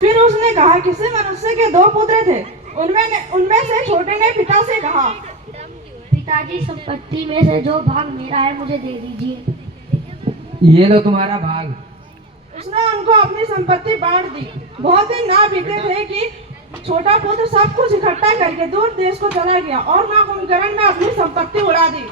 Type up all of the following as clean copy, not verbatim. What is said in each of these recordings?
फिर उसने कहा, किसी मनुष्य के 2 पुत्र थे। उनमें से छोटे ने पिता से कहा, पिताजी, संपत्ति में से जो भाग मेरा है मुझे दे दीजिए। ये लो तुम्हारा भाग। उसने उनको अपनी संपत्ति बांट दी। बहुत दिन ना बीते थे कि छोटा पुत्र सब कुछ इकट्ठा करके दूर देश को चला गया और मां कुंभकर्ण में अपनी संपत्ति उड़ा दी।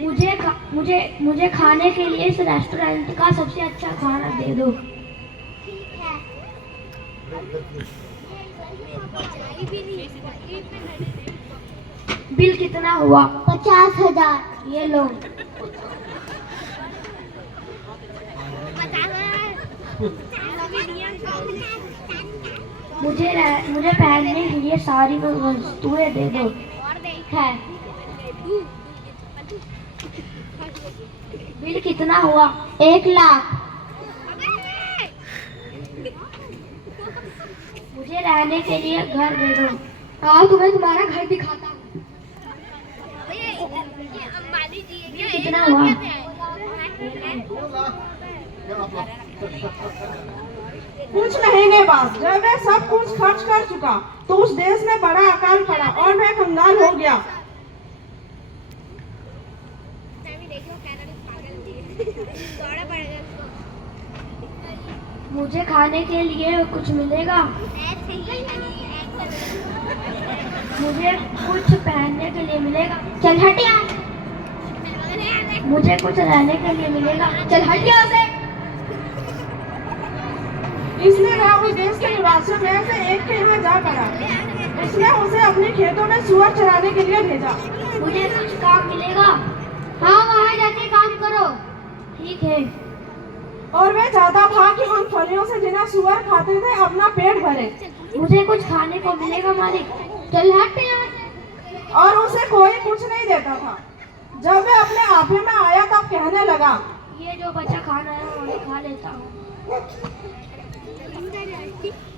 मुझे खाने के लिए इस रेस्टोरेंट का सबसे अच्छा खाना दे दो। बिल कितना हुआ? 50,000। ये लो। मुझे पहनने के लिए सारी वस्तुएं दे दो। है। बिल कितना हुआ? 1 लाख। मुझे रहने के लिए घर दे दो। आओ तुम्हें तुम्हारा घर दिखाता हूँ। बिल कितना हुआ? कुछ महीने बाद जब वह सब कुछ खर्च कर चुका तो उस देश में बड़ा अकाल पड़ा और वह कंगाल हो गया। मुझे खाने के लिए कुछ मिलेगा? मुझे कुछ पहनने के लिए मिलेगा? चल हट यहाँ। मुझे कुछ रहने के लिए मिलेगा? चल हट यहाँ से। इसलिए वह उस देश के निवासियों में से एक के यहाँ जा पड़ा। उसने उसे अपने खेतों में सुअर चराने के लिए भेजा। मुझे कुछ काम मिलेगा? हाँ, वहाँ जाके काम करो। ठीक है। और वह चाहता था कि उन फलियों से जिन्हें सुअर खाते थे अपना पेट भरे। मुझे कुछ खाने को मिलेगा मालिक? चल हट यहाँ से। और उसे कोई कुछ नहीं देता था। जब वह अपने आपे में आया तब कहने लगा, ये जो बचा खाना है वो मैं खा लेता हूँ।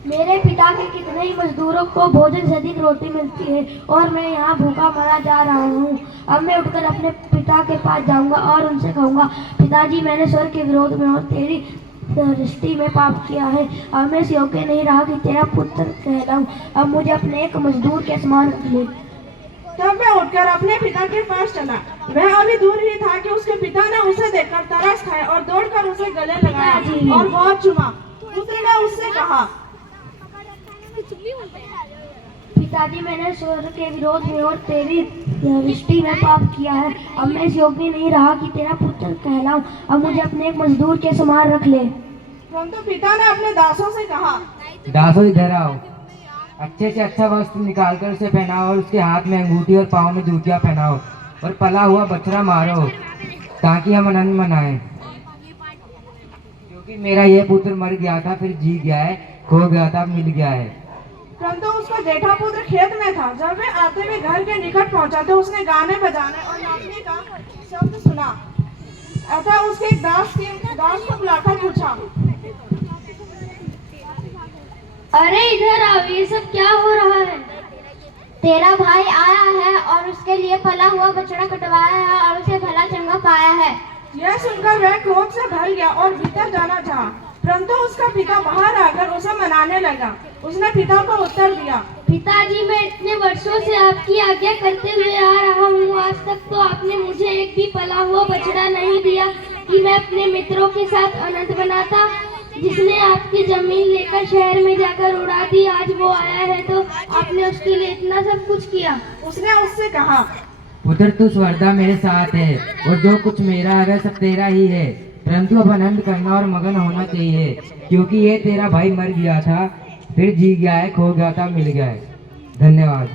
मेरे पिता के कितने ही मजदूरों को भोजन से अधिक रोटी मिलती है और मैं यहाँ भूखा मरा जा रहा हूँ। अब मैं उठकर अपने पिता के पास जाऊंगा और उनसे कहूंगा, पिताजी, मैंने स्वर्ग के विरोध में और तेरी दृष्टि में पाप किया है। अब मैं इस योग्य नहीं रहा कि तेरा पुत्र कहलाऊं। अब मुझे अपने एक मजदूर के समान रख ले। तब वह उठकर अपने पिता के पास चला। वह अभी दूर ही था कि उसके पिता ने उसे देखकर तरस खाए और दौड़कर उसे गले लगाया और बहुत चूमा। पुत्र ने उससे कहा, पिताजी, मैंने स्वर्ग के विरोध में और तेरी दृष्टि में पाप किया है। अब मैं इस योग्य नहीं रहा कि तेरा पुत्र कहलाऊं। अब मुझे अपने एक मजदूर के समान रख ले। परंतु पिता ने अपने दासों से कहा, दासों, इधर आओ। अच्छे से अच्छा वस्त्र निकालकर उसे पहनाओ और उसके हाथ में अंगूठी और पाँव में जूतियाँ पहनाओ और पला हुआ बछड़ा मारो ताकि हम आनंद मनाएं। क्योंकि मेरा ये पुत्र मर गया था, फिर जी गया है, खो गया था, मिल गया है। परंतु उसका जेठा पुत्र खेत में था। जब वे आते हुए घर के निकट पहुंचा तो उसने गाने बजाने और नाचने का शब्द सुना। अतः उसके दास को बुलाकर पूछा, अरे इधर आओ, ये सब क्या हो रहा है? तेरा भाई आया है और उसके लिए पला हुआ बछड़ा कटवाया है और उसे भला चंगा पाया है। यह सुनकर वह क्रोध से भर गया और भीतर जाना चाहा, परंतु उसका पिता बाहर आकर उसे मनाने लगा। उसने पिता को उत्तर दिया, पिताजी, मैं इतने वर्षों से आपकी आज्ञा करते हुए आ रहा हूँ। आज तक तो आपने मुझे एक भी पला हुआ बछड़ा नहीं दिया कि मैं अपने मित्रों के साथ आनंद मनाता। जिसने आपकी जमीन लेकर शहर में जाकर उड़ा दी, आज वो आया है तो आपने उसके लिए इतना सब कुछ किया। उसने उससे कहा, पुत्र, तू स्वर्दा मेरे साथ है और जो कुछ मेरा है वह सब तेरा ही है। परंतु अब आनंद करना और मगन होना चाहिए, क्योंकि ये तेरा भाई मर गया था, फिर जी गया है, खो गया था, मिल गया है। धन्यवाद।